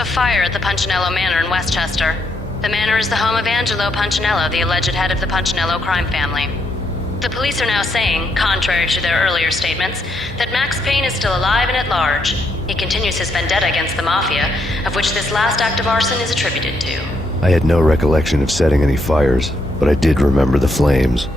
a fire at the Punchinello Manor in Westchester. The manor is the home of Angelo Punchinello, the alleged head of the Punchinello crime family. The police are now saying, contrary to their earlier statements, that Max Payne is still alive and at large. He continues his vendetta against the Mafia, of which this last act of arson is attributed to. I had no recollection of setting any fires, but I did remember the flames.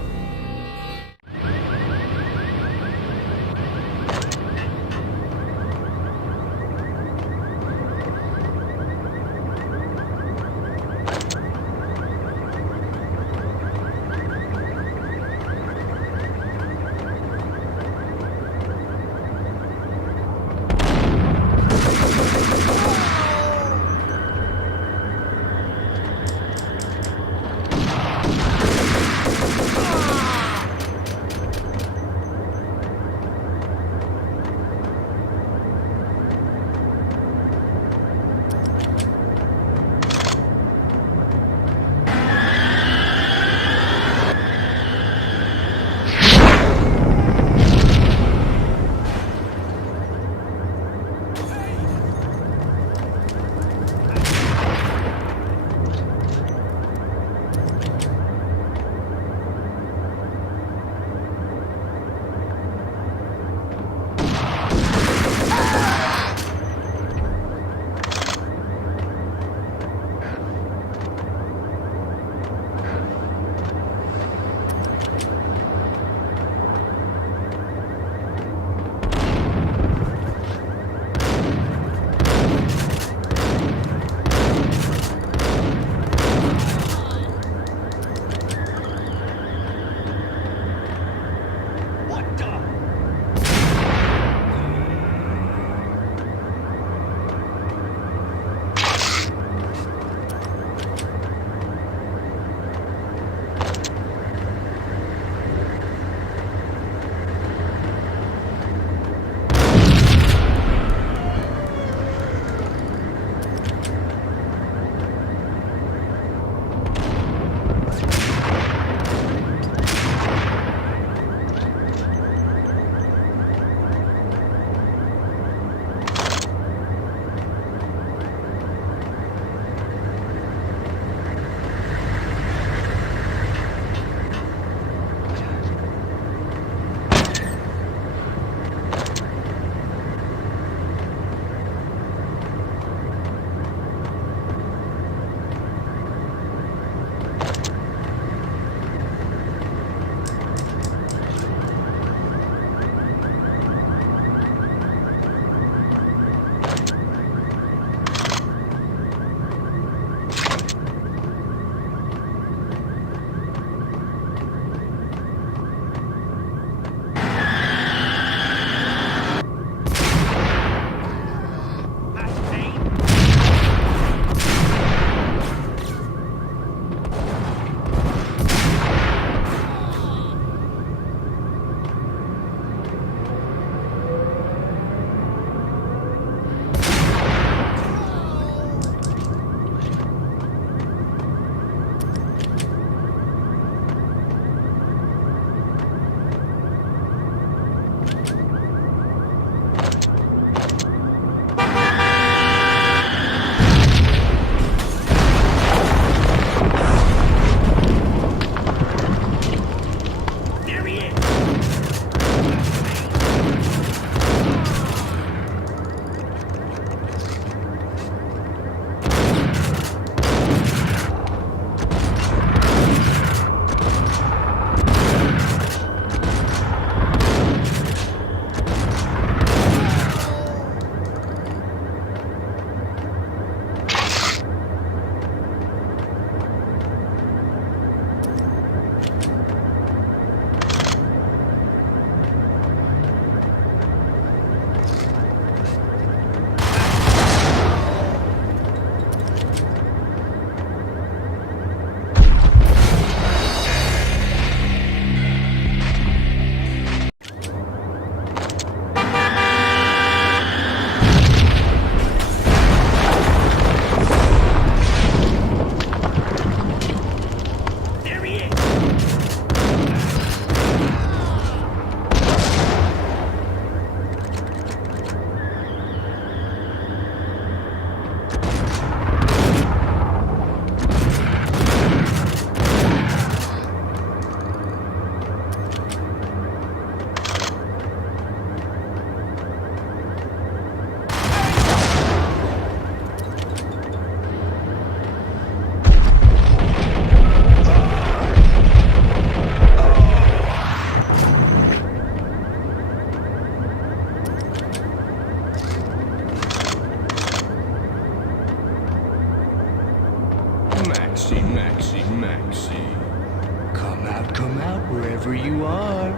whoever you are.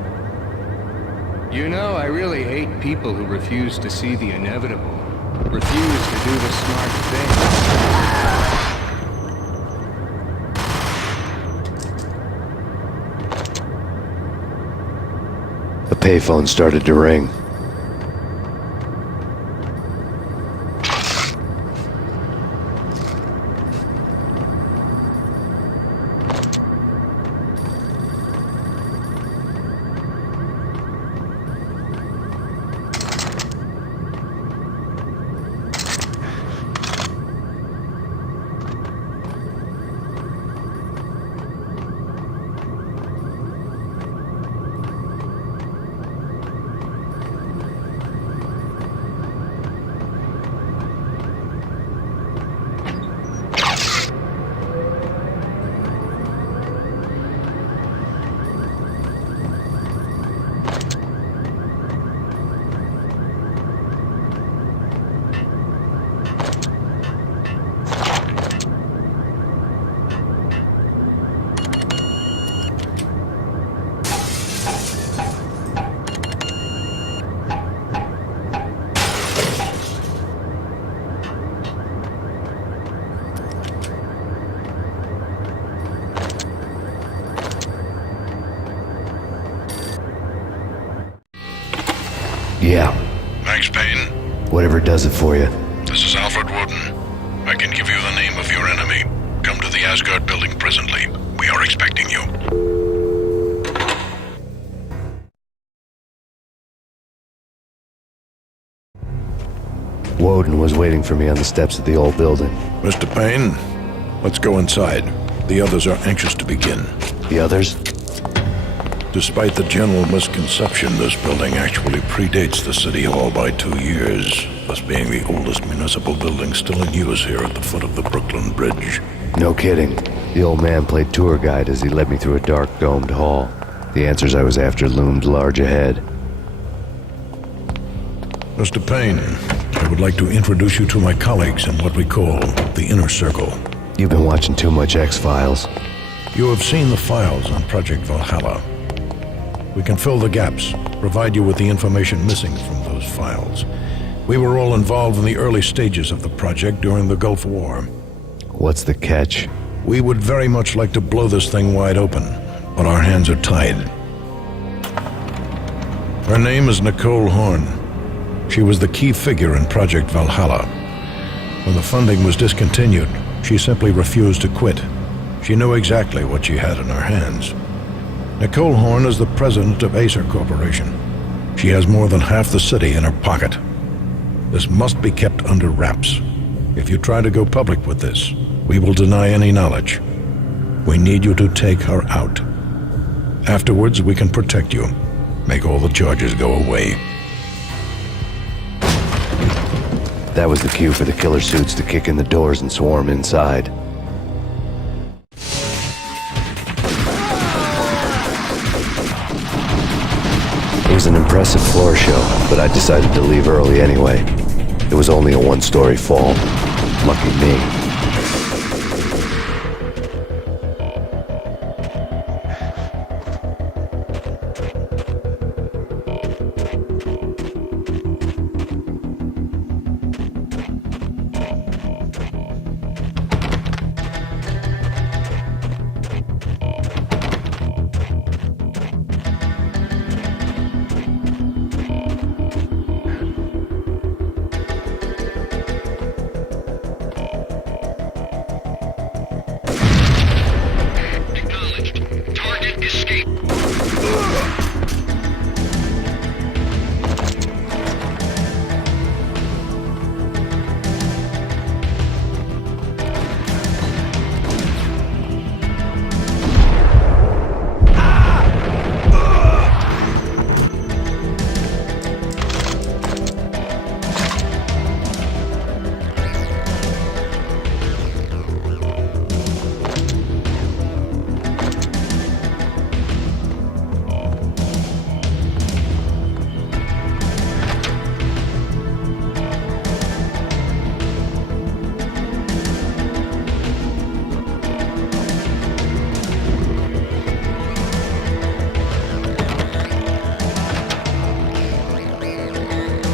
You know, I really hate people who refuse to see the inevitable. Refuse to do the smart thing. The payphone started to ring. Yeah, Max Payne, whatever does it for you. this is Alfred Woden. I can give you the name of your enemy. Come to the Asgard building presently. We are expecting you. Woden was waiting for me on the steps of the old building. Mr. Payne, let's go inside. The others are anxious to begin. The others? Despite the general misconception, this building actually predates the City Hall by 2 years, thus being the oldest municipal building still in use here at the foot of the Brooklyn Bridge. No kidding. The old man played tour guide as he led me through a dark, domed hall. The answers I was after loomed large ahead. Mr. Payne, I would like to introduce you to my colleagues in what we call the Inner Circle. You've been watching too much X-Files. You have seen the files on Project Valhalla. We can fill the gaps, provide you with the information missing from those files. We were all involved in the early stages of the project during the Gulf War. What's the catch? We would very much like to blow this thing wide open, but our hands are tied. Her name is Nicole Horn. She was the key figure in Project Valhalla. When the funding was discontinued, she simply refused to quit. She knew exactly what she had in her hands. Nicole Horn is the president of Acer Corporation. She has more than half the city in her pocket. This must be kept under wraps. If you try to go public with this, we will deny any knowledge. We need you to take her out. Afterwards, we can protect you. Make all the charges go away. That was the cue for the killer suits to kick in the doors and swarm inside. It was an impressive floor show, but I decided to leave early anyway. It was only a one-story fall. Lucky me.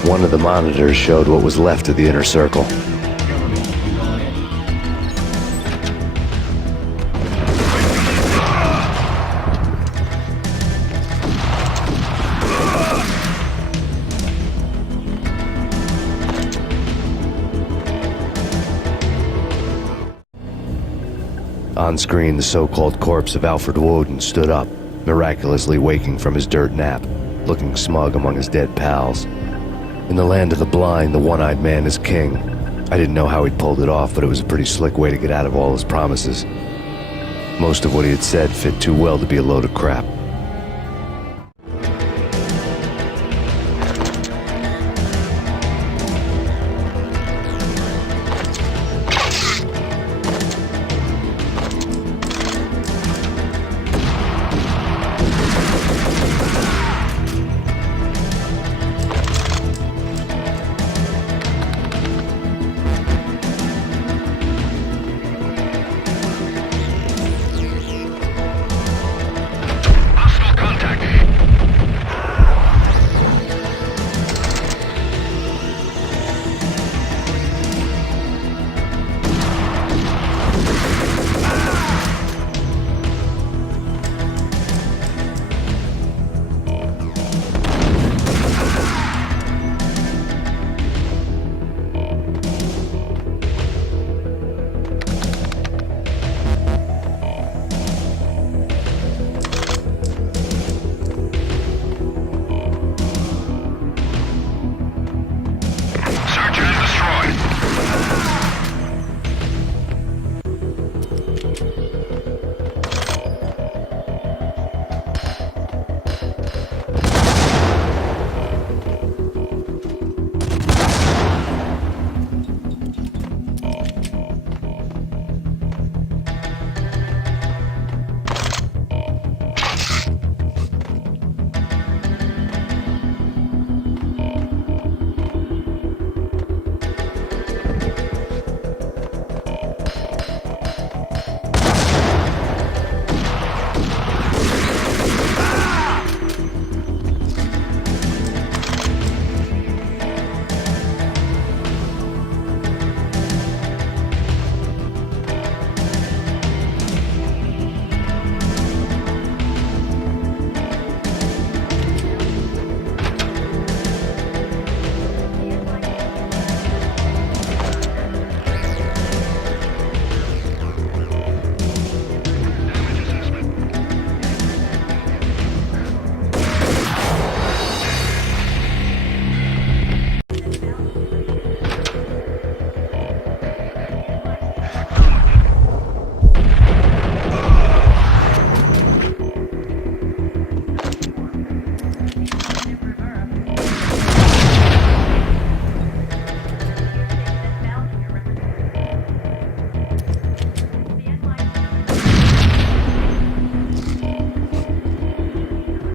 One of the monitors showed what was left of the inner circle. On screen, the so-called corpse of Alfred Woden stood up, miraculously waking from his dirt nap, looking smug among his dead pals. In the land of the blind, the one-eyed man is king. I didn't know how he'd pulled it off, but it was a pretty slick way to get out of all his promises. Most of what he had said fit too well to be a load of crap.